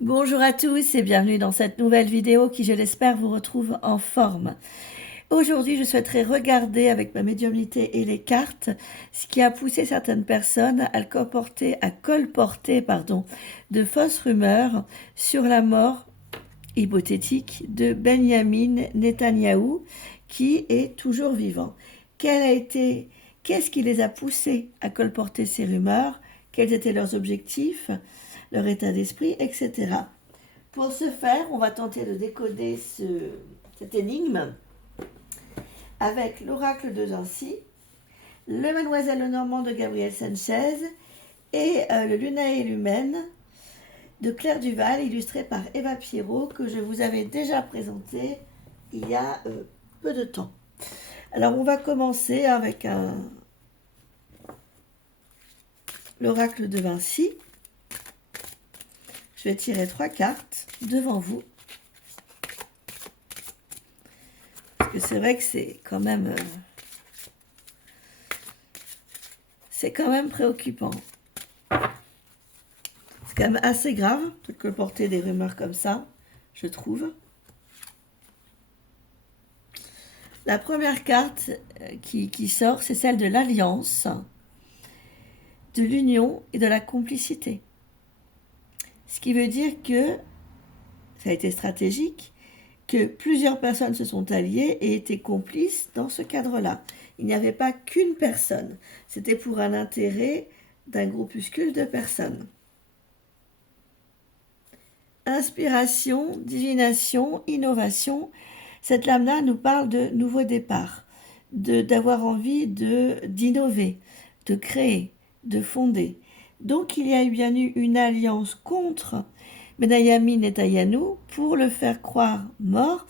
Bonjour à tous et bienvenue dans cette nouvelle vidéo qui, je l'espère, vous retrouve en forme. Aujourd'hui, je souhaiterais regarder avec ma médiumnité et les cartes ce qui a poussé certaines personnes à colporter de fausses rumeurs sur la mort hypothétique de Benjamin Netanyahou, qui est toujours vivant. Qu'est-ce qui les a poussés à colporter ces rumeurs? Quels étaient leurs objectifs, leur état d'esprit, etc. Pour ce faire, on va tenter de décoder cette énigme avec l'oracle de Nancy, le Mademoiselle Lenormand de Gabriel Sanchez et le Lunae Lumen de Claire Duval, illustré par Eva Pierrot, que je vous avais déjà présenté il y a peu de temps. Alors on va commencer avec l'oracle de Vinci. Je vais tirer 3 cartes devant vous. Parce que c'est vrai que c'est quand même préoccupant. C'est quand même assez grave de colporter des rumeurs comme ça, je trouve. La première carte qui sort, c'est celle de l'alliance, de l'union et de la complicité. Ce qui veut dire que ça a été stratégique, que plusieurs personnes se sont alliées et étaient complices dans ce cadre-là. Il n'y avait pas qu'une personne. C'était pour un intérêt d'un groupuscule de personnes. Inspiration, divination, innovation. Cette lame-là nous parle de nouveau départ, d'avoir envie d'innover, de créer, de fonder. Donc il y a bien eu une alliance contre Benjamin Netanyahou pour le faire croire mort,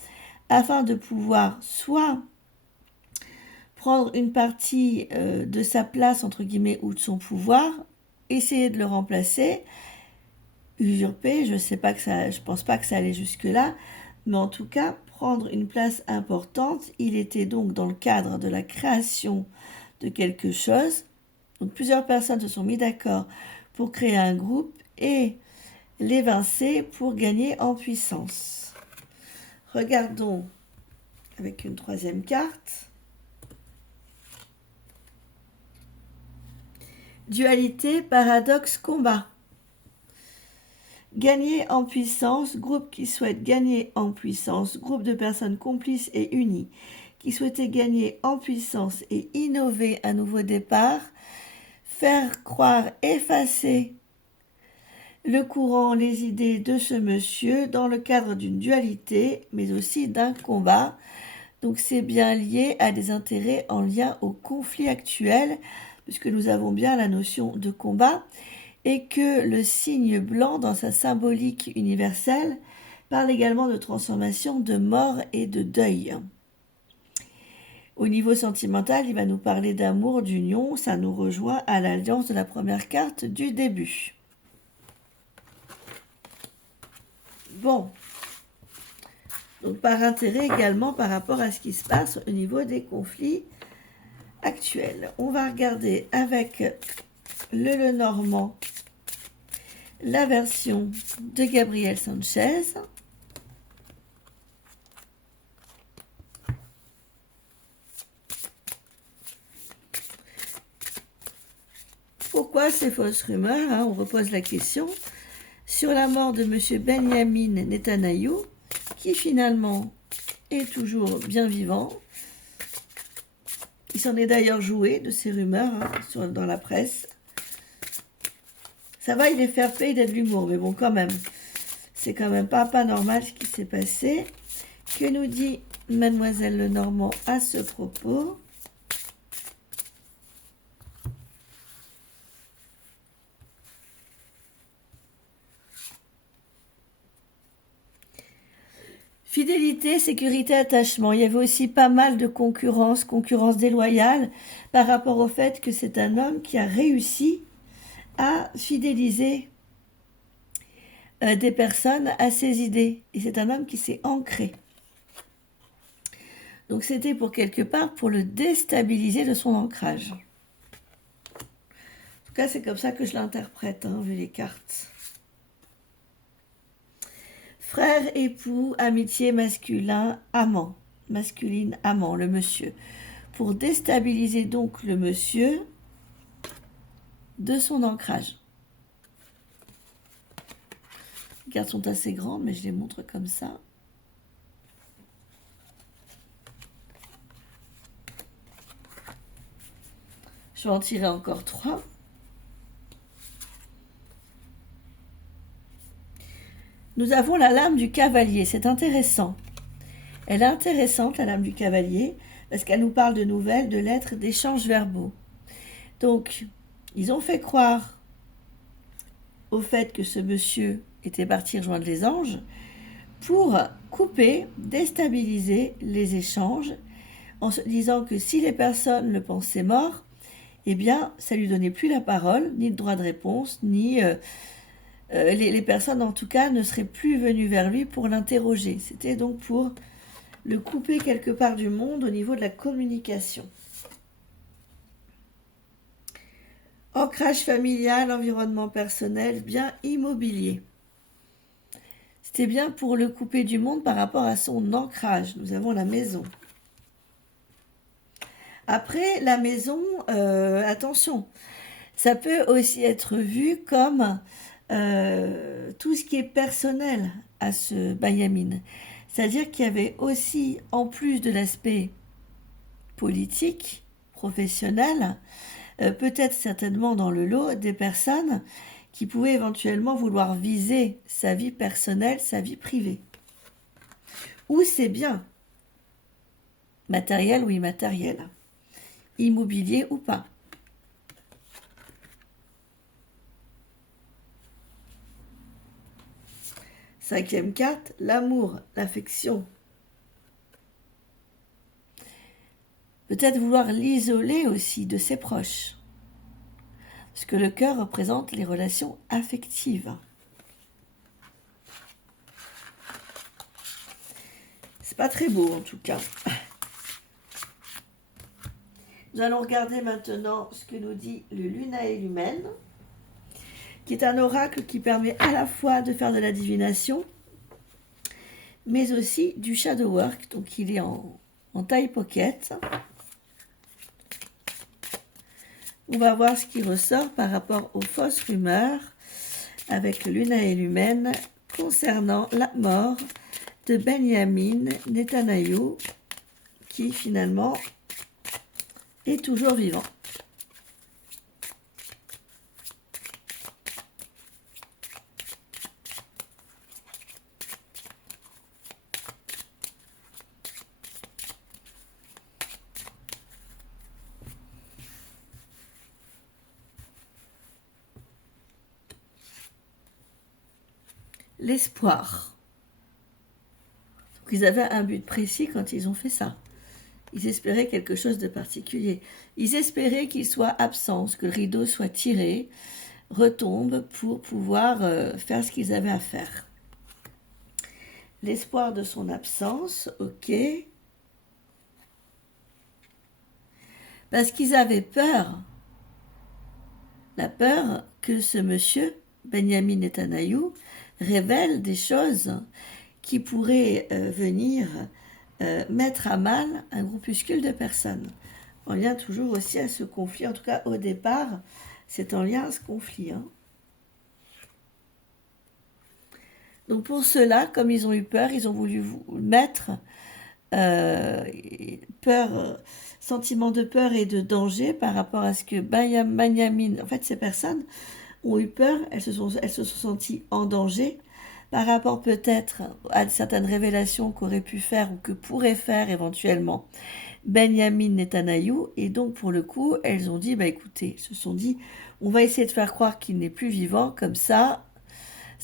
afin de pouvoir soit prendre une partie de sa place, entre guillemets, ou de son pouvoir, essayer de le remplacer, usurper, je pense pas que ça allait jusque-là, mais en tout cas, prendre une place importante. Il était donc dans le cadre de la création de quelque chose. Donc plusieurs personnes se sont mis d'accord pour créer un groupe et l'évincer pour gagner en puissance. Regardons avec une troisième carte. Dualité, paradoxe, combat. Gagner en puissance, groupe qui souhaite gagner en puissance, groupe de personnes complices et unies qui souhaitaient gagner en puissance et innover un nouveau départ, faire croire, effacer le courant, les idées de ce monsieur dans le cadre d'une dualité, mais aussi d'un combat. Donc c'est bien lié à des intérêts en lien au conflit actuel, puisque nous avons bien la notion de combat, et que le signe blanc, dans sa symbolique universelle, parle également de transformation, de mort et de deuil. Au niveau sentimental, il va nous parler d'amour, d'union, ça nous rejoint à l'alliance de la première carte du début. Bon, donc par intérêt également par rapport à ce qui se passe au niveau des conflits actuels. On va regarder avec le Lenormand la version de Gabriel Sanchez. Pourquoi ces fausses rumeurs, on repose la question sur la mort de M. Benjamin Netanyahou, qui finalement est toujours bien vivant. Il s'en est d'ailleurs joué de ces rumeurs dans la presse. Ça va, il est fair-play, il a de l'humour, mais bon, quand même, c'est quand même pas normal ce qui s'est passé. Que nous dit Mademoiselle Lenormand à ce propos? Fidélité, sécurité, attachement. Il y avait aussi pas mal de concurrence déloyale par rapport au fait que c'est un homme qui a réussi à fidéliser des personnes à ses idées. Et c'est un homme qui s'est ancré. Donc c'était pour quelque part pour le déstabiliser de son ancrage. En tout cas, c'est comme ça que je l'interprète, vu les cartes. Frère, époux, amitié, masculin, amant. Masculine, amant, le monsieur. Pour déstabiliser donc le monsieur de son ancrage. Les cartes sont assez grandes, mais je les montre comme ça. Je vais en tirer encore 3. Nous avons la lame du cavalier, c'est intéressant. Elle est intéressante, la lame du cavalier, parce qu'elle nous parle de nouvelles, de lettres, d'échanges verbaux. Donc, ils ont fait croire au fait que ce monsieur était parti rejoindre les anges pour couper, déstabiliser les échanges, en se disant que si les personnes le pensaient mort, eh bien, ça lui donnait plus la parole, ni le droit de réponse, ni... les personnes, en tout cas, ne seraient plus venues vers lui pour l'interroger. C'était donc pour le couper quelque part du monde au niveau de la communication. Ancrage familial, environnement personnel, bien immobilier. C'était bien pour le couper du monde par rapport à son ancrage. Nous avons la maison. Après, la maison, attention, ça peut aussi être vu comme tout ce qui est personnel à ce Benjamin. C'est-à-dire qu'il y avait aussi, en plus de l'aspect politique, professionnel, peut-être certainement dans le lot, des personnes qui pouvaient éventuellement vouloir viser sa vie personnelle, sa vie privée. Ou c'est bien, matériel ou immatériel, immobilier ou pas. Cinquième carte, l'amour, l'affection. Peut-être vouloir l'isoler aussi de ses proches. Parce que le cœur représente les relations affectives. C'est pas très beau en tout cas. Nous allons regarder maintenant ce que nous dit le Lunae Lumen, qui est un oracle qui permet à la fois de faire de la divination, mais aussi du shadow work. Donc il est en taille pocket. On va voir ce qui ressort par rapport aux fausses rumeurs avec le Lunae Lumen concernant la mort de Benjamin Netanyahu, qui finalement est toujours vivant. L'espoir. Donc ils avaient un but précis quand ils ont fait ça. Ils espéraient quelque chose de particulier. Ils espéraient qu'il soit absent, que le rideau soit tiré, retombe pour pouvoir faire ce qu'ils avaient à faire. L'espoir de son absence, ok. Parce qu'ils avaient peur. La peur que ce monsieur, Benjamin Netanyahu, révèle des choses qui pourraient venir mettre à mal un groupuscule de personnes. En lien toujours aussi à ce conflit, en tout cas au départ, c'est en lien à ce conflit. Donc pour cela, comme ils ont eu peur, ils ont voulu mettre peur, sentiment de peur et de danger par rapport à ce que Benjamin, en fait ces personnes ont eu peur, elles se sont senties en danger par rapport peut-être à certaines révélations qu'aurait pu faire ou que pourrait faire éventuellement Benjamin Netanyahu, et donc pour le coup elles ont dit, écoutez, se sont dit, on va essayer de faire croire qu'il n'est plus vivant, comme ça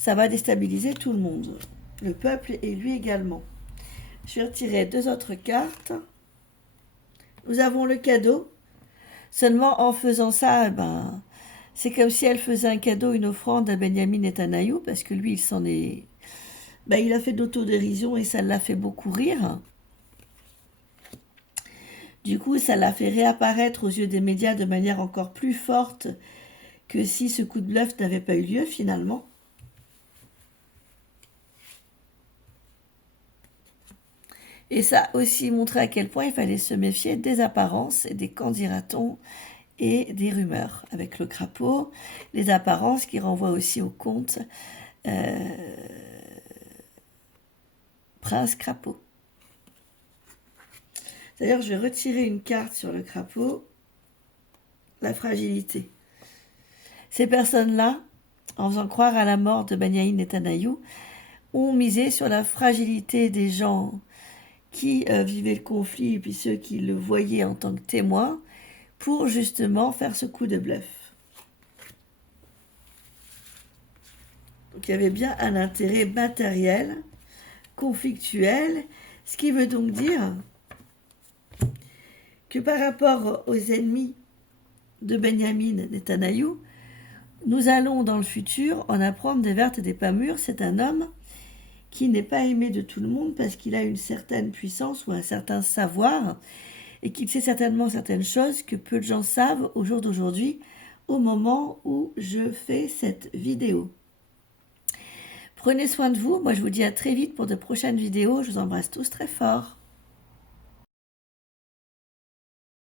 va déstabiliser tout le monde, le peuple et lui également. Je vais retirer 2 autres cartes. Nous avons le cadeau. Seulement en faisant ça, c'est comme si elle faisait un cadeau, une offrande à Benjamin Netanyahu, parce que lui, il s'en est... il a fait d'autodérision et ça l'a fait beaucoup rire. Du coup, ça l'a fait réapparaître aux yeux des médias de manière encore plus forte que si ce coup de bluff n'avait pas eu lieu finalement. Et ça a aussi montré à quel point il fallait se méfier des apparences et des qu'en dira-t-on et des rumeurs. Avec le crapaud, les apparences qui renvoient aussi au conte Prince Crapaud. D'ailleurs, je vais retirer une carte sur le crapaud, la fragilité. Ces personnes-là, en faisant croire à la mort de Benyamin Netanyahou, ont misé sur la fragilité des gens qui vivaient le conflit et puis ceux qui le voyaient en tant que témoins pour justement faire ce coup de bluff. Donc il y avait bien un intérêt matériel, conflictuel, ce qui veut donc dire que par rapport aux ennemis de Benyamin Netanyahou, nous allons dans le futur en apprendre des vertes et des pas mûres. C'est un homme qui n'est pas aimé de tout le monde parce qu'il a une certaine puissance ou un certain savoir et qu'il sait certainement certaines choses que peu de gens savent au jour d'aujourd'hui, au moment où je fais cette vidéo. Prenez soin de vous. Moi, je vous dis à très vite pour de prochaines vidéos. Je vous embrasse tous très fort.